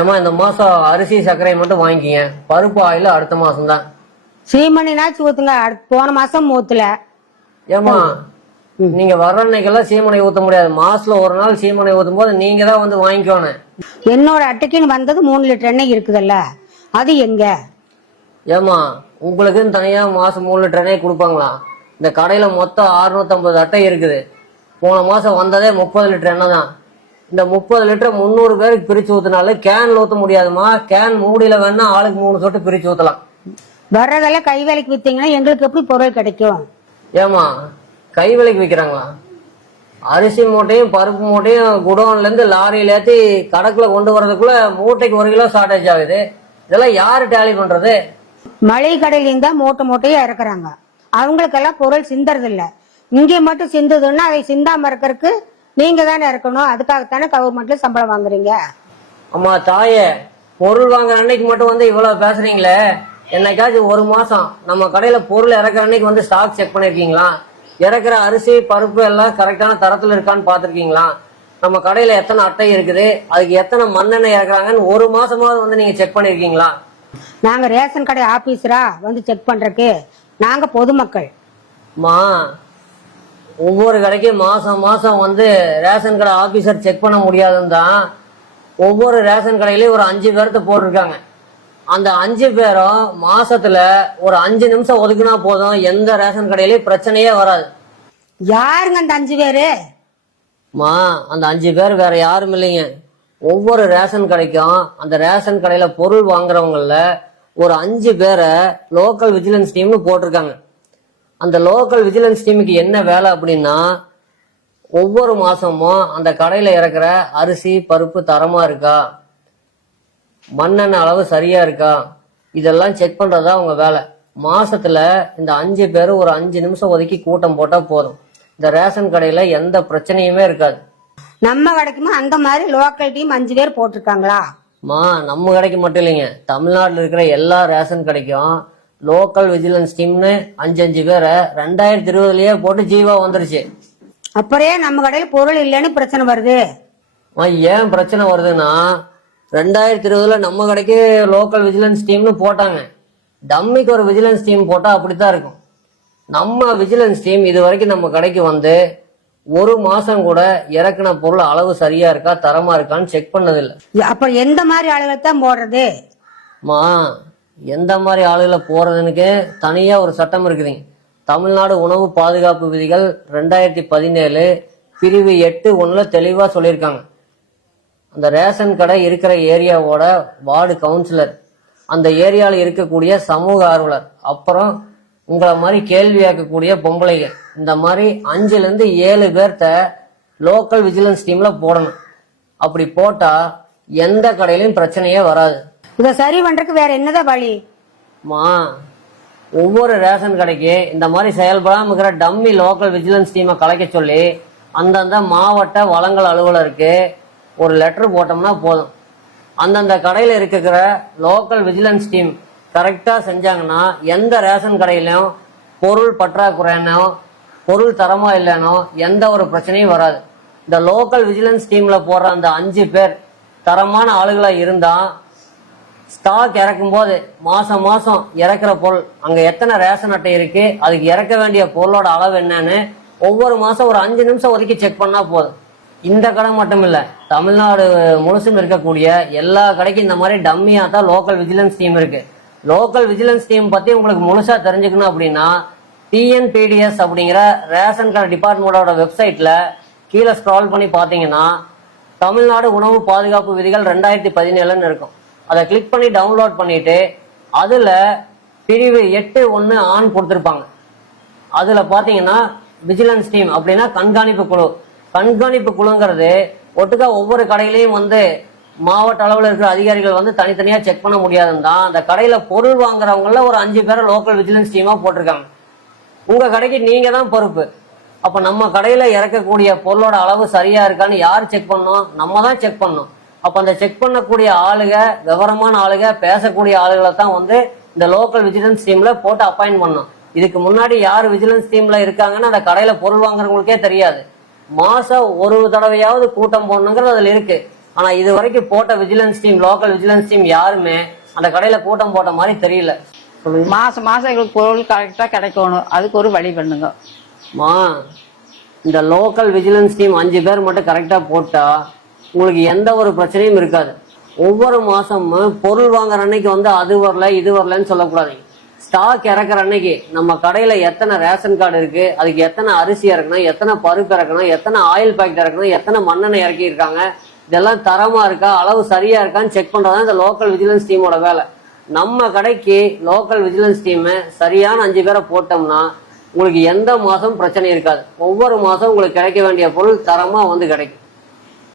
ஏமா இந்த மாசம் அரிசி சர்க்கரை மட்டும் வாங்கிக்கிங்க. பருப்பு ஆயில் அடுத்த மாசம் தான். சீமணினாச்சும் ஊத்துங்க. போன மாசம் ஊத்துல. ஏமா நீங்க வர்ற அன்னைக்கெல்லாம் சீமனை ஊத்த முடியாது. மாசத்துல ஒரு நாள் சீமனை ஊத்தும் போது நீங்க தான் வந்து வாங்கிக்கோணும். என்னோட அட்டைக்குன்னு வந்தது 3 லிட்டர் எண்ணெய் இருக்குதுல்ல, அது எங்க? ஏமா உங்களுக்குன்னு தனியா மாசம் 3 லிட்டர் எண்ணெய் கொடுப்பாங்களா? இந்த கடையில மொத்தம் 650 அட்டை இருக்குது. போன மாசம் வந்ததே 30 லிட்டர் எண்ணெய் தான். இந்த 30 லிட்டர் 300 பேருக்கு பிரிச்சு ஊத்தினாலும் கேன்ல ஊத்த முடியாதுமா. கேன் மூடியில வேணா ஆளுக்கு 3 சொட்டு பிரிச்சு ஊத்தலாம். வர்றதெல்லாம் கை வேலைக்கு வித்தீங்கன்னா எங்களுக்கு எப்படி பொருள் கிடைக்கும்? ஏமா கை விலைக்கு விற்கிறாங்களா? அரிசி மூட்டையும் பருப்பு மூட்டையும் குடோன்ல இருந்து லாரியில ஏற்றி கணக்குல கொண்டு வர்றதுக்குள்ள மூட்டைக்கு 1 கிலோ ஷார்டேஜ் ஆகுது. இதெல்லாம் யாரு டேலி பண்றது? மளிகை கடையில இருந்தா மூட்டையா இறக்குறாங்க. அவங்களுக்கெல்லாம் பொருள் சிந்தறது இல்ல. இங்கே மட்டும் சிந்துதுன்னா அதை சிந்தாம இருக்கிறதுக்கு நீங்க தானே இறக்கணும். அதுக்காகத்தானே கவர்மெண்ட்ல சம்பளம் வாங்குறீங்க. அம்மா தாயே, பொருள் வாங்குற அன்னைக்கு மட்டும் வந்து இவ்வளவு பேசுறீங்களே, என்னைக்காச்சும் ஒரு மாசம் நம்ம கடையில பொருள் இறக்குற அன்னைக்கு வந்து ஸ்டாக் செக் பண்ணிருக்கீங்களா? இறக்குற அரிசி பருப்பு எல்லாம் கரெக்டான தரத்துல இருக்கான்னு பாத்திருக்கீங்களா? நம்ம கடையில எத்தனை அட்டை இருக்குது, அதுக்கு எத்தனை மண்ணெண்ணெய் இறக்குறாங்கன்னு ஒரு மாசமாவது வந்து நீங்க செக் பண்ணிருக்கீங்களா? நாங்க ரேஷன் கடை ஆபீசரா வந்து செக் பண்றதுக்கு? நாங்க பொதுமக்கள். மா ஒவ்வொரு கடைக்கும் மாசம் மாசம் வந்து ரேஷன் கடை ஆபீசர் செக் பண்ண முடியாதுன்னு தான் ஒவ்வொரு ரேஷன் கடையிலயும் ஒரு 5 பேர்த்த போட்டிருக்காங்க. அந்த 5 பேரும் மாசத்துல ஒரு 5 நிமிஷம் ஒதுக்குனா போதும், எந்த ரேஷன் கடையிலயும் பிரச்சனையே வராது. யாருங்க அந்த 5 பேரு? மா அந்த 5 பேர் வேற யாரும் இல்லைங்க. ஒவ்வொரு ரேஷன் கடைக்கும் அந்த ரேஷன் கடையில பொருள் வாங்குறவங்கள ஒரு 5 பேரை லோக்கல் விஜிலன்ஸ் டீம்னு போட்டிருக்காங்க. அந்த லோக்கல் விஜிலன்ஸ் டீமுக்கு என்ன வேலை அப்படின்னா, ஒவ்வொரு மாசமும் அந்த கடையில இறக்குற அரிசி பருப்பு தரமா இருக்கா, மண்ணெண்ணெய் அளவு சரியா இருக்கா, இதெல்லாம் செக் பண்றதா உங்க வேலை. மாசத்துல இந்த 5 பேரும் ஒரு 5 நிமிஷம் ஒதுக்கி கூட்டம் போட்டா போதும். இந்த ரேஷன் கடையில எந்த பிரச்சனையுமே இருக்காது. நம்ம கடைக்குமா அந்த மாதிரி லோக்கல் டீம் 5 பேர் போட்டிருக்காங்களா? நம்ம கடைக்கு மட்டும் இல்லைங்க, தமிழ்நாட்டில் இருக்கிற எல்லா ரேஷன் கடைக்கும் லோக்கல் விஜிலன்ஸ் டீம்னு 5 பேரை 2020லயே போட்டு ஜீவா வந்துருச்சு. அப்புறே நம்ம கடையில பொருள் இல்லைன்னு பிரச்சனை வருது. ஏன் பிரச்சனை வருதுன்னா, 2020ல நம்ம கடைக்கு லோக்கல் விஜிலன்ஸ் டீம்னு போட்டாங்க. டம்மிக்கு ஒரு விஜிலன்ஸ் டீம் போட்டா அப்படித்தான் இருக்கும். நம்ம விஜிலன்ஸ் டீம் இது வரைக்கும் நம்ம கடைக்கு வந்து ஒரு மாசம் கூட இறக்குன பொருள் அளவு சரியா இருக்கா தரமா இருக்கான்னு செக் பண்ணதில்லை. அப்ப எந்த மாதிரி ஆளுகளை தான் போடுறது? எந்த மாதிரி ஆளுகளை போறதுன்னு தனியா ஒரு சட்டம் இருக்குதுங்க. தமிழ்நாடு உணவு பாதுகாப்பு விதிகள் 2017 பிரிவு 8(1) தெளிவா சொல்லியிருக்காங்க. அந்த ரேஷன் கடை இருக்கிற ஏரியாவோட வார்டு கவுன்சிலர், அந்த ஏரியாவில் இருக்கக்கூடிய சமூக ஆர்வலர், அப்புறம் உங்களை மாதிரி கேள்வி கேட்கக்கூடிய பொம்பளைங்க, இந்த மாதிரி 5ல இருந்து 7 பேர்த்த லோக்கல் விஜிலன்ஸ் டீம்ல போடணும். அப்படி போட்டா எந்த கடையிலும் பிரச்சனையே வராது. இதை சரி பண்றதுக்கு வேற என்னதான் வழி? ஒவ்வொரு ரேஷன் கடைக்கு இந்த மாதிரி செயல்படாம இருக்கிற டம்மி லோக்கல் விஜிலன்ஸ் டீமை கலைக்க சொல்லி அந்தந்த மாவட்ட வழங்கல் அலுவலருக்கு ஒரு லெட்டர் போட்டோம்னா போதும். அந்தந்த கடையில இருக்கிற லோக்கல் விஜிலன்ஸ் டீம் கரெக்டா செஞ்சாங்கன்னா எந்த ரேஷன் கடையிலும் பொருள் பற்றாக்குறைனோ பொருள் தரமா இல்லைனோ எந்த ஒரு பிரச்சனையும் வராது. இந்த லோக்கல் விஜிலன்ஸ் டீம்ல போடுற அந்த 5 பேர் தரமான ஆளுகளா இருந்தா ஸ்டாக் இறக்கும் போது மாசம் மாசம் இறக்குற பொருள் அங்க எத்தனை ரேஷன் அட்டை இருக்கு, அதுக்கு இறக்க வேண்டிய பொருளோட அளவு என்னன்னு ஒவ்வொரு மாசம் ஒரு 5 நிமிஷம் ஒதுக்கி செக் பண்ணா போதும். இந்த கடை மட்டும் இல்ல, தமிழ்நாடு முழுசும் இருக்கக்கூடிய எல்லா கடைக்கும் இந்த மாதிரி டம்மியா தான் லோக்கல் விஜிலன்ஸ் டீம் இருக்கு. லோக்கல் விஜிலன்ஸ் டீம் பத்தி உங்களுக்கு முழுசா தெரிஞ்சுக்கணும் அப்படின்னா TNPDS அப்படிங்கிற ரேஷன் கடை டிபார்ட்மெண்டோட வெப்சைட்ல கீழே ஸ்க்ரால் பண்ணி பாத்தீங்கன்னா தமிழ்நாடு உணவு பாதுகாப்பு விதிகள் 2017 இருக்கும். அதை கிளிக் பண்ணி டவுன்லோட் பண்ணிட்டு அதுல பிரிவு 8(1) ஆன் கொடுத்திருப்பாங்க. அதுல பாத்தீங்கன்னா விஜிலன்ஸ் டீம் அப்படின்னா கண்காணிப்பு குழு. கண்காணிப்பு குழுங்கிறது ஒட்டுக்கா ஒவ்வொரு கடையிலையும் வந்து மாவட்ட அளவில் இருக்கிற அதிகாரிகள் வந்து தனித்தனியா செக் பண்ண முடியாதுன்னு தான் அந்த கடையில பொருள் வாங்குறவங்கள ஒரு 5 பேரை லோக்கல் விஜிலன்ஸ் டீமா போட்டிருக்காங்க. உங்க கடைக்கு நீங்க தான் பொறுப்பு. அப்ப நம்ம கடையில இறக்கக்கூடிய பொருளோட அளவு சரியா இருக்கான்னு யார் செக் பண்ணணும்? நம்ம தான் செக் பண்ணணும். அப்ப அந்த செக் பண்ணக்கூடிய ஆளுக விவரமான ஆளுக பேசக்கூடிய ஆளுகளை தான் வந்து இந்த லோக்கல் விஜிலன்ஸ் டீம்ல போட்டு அப்பாயிண்ட் பண்ணணும். இதுக்கு முன்னாடி யார் விஜிலன்ஸ் டீம்ல இருக்காங்கன்னு அந்த கடையில பொருள் வாங்குறவங்களுக்கே தெரியாது. மாசம் ஒரு தடவையாவது கூட்டம் போடணுங்கிறது அதுல இருக்கு. ஆனா இது வரைக்கும் போட்ட vigilance team, local vigilance team யாருமே அந்த கடையில கூட்டம் போட்ட மாதிரி தெரியல. சொல்லுங்க. மாசம் மாசம் எங்களுக்கு பொருள் கரெக்டா கிடைக்கணும், அதுக்கு ஒரு வழி பண்ணுங்க. மா, இந்த லோக்கல் விஜிலன்ஸ் டீம் 5 பேர் மட்டும் கரெக்டா போட்டா உங்களுக்கு எந்த ஒரு பிரச்சனையும் இருக்காது. ஒவ்வொரு மாசமும் பொருள் வாங்குற அன்னைக்கு வந்து அது வரல இது வரலன்னு சொல்லக்கூடாது. ஸ்டாக் இறக்குற அன்னைக்கு நம்ம கடையில எத்தனை ரேஷன் கார்டு இருக்கு, அதுக்கு எத்தனை அரிசி இறக்கணும், எத்தனை பருப்பு இறக்கணும், எத்தனை ஆயில் பாக்கெட் இறக்கணும், எத்தனை மண்ணெண்ணெய் இறக்கி இருக்காங்க, இதெல்லாம் தரமா இருக்கா, அளவு சரியா இருக்கான்னு செக் பண்றதுதான் இந்த லோக்கல் விஜிலன்ஸ் டீமோட வேலை. நம்ம கடைக்கு லோக்கல் விஜிலன்ஸ் டீம் சரியான 5 பேரை போட்டோம்னா உங்களுக்கு எந்த மாசமும் பிரச்சனை இருக்காது. ஒவ்வொரு மாசம் உங்களுக்கு கிடைக்க வேண்டிய பொருள் தரமா வந்து கிடைக்கும்.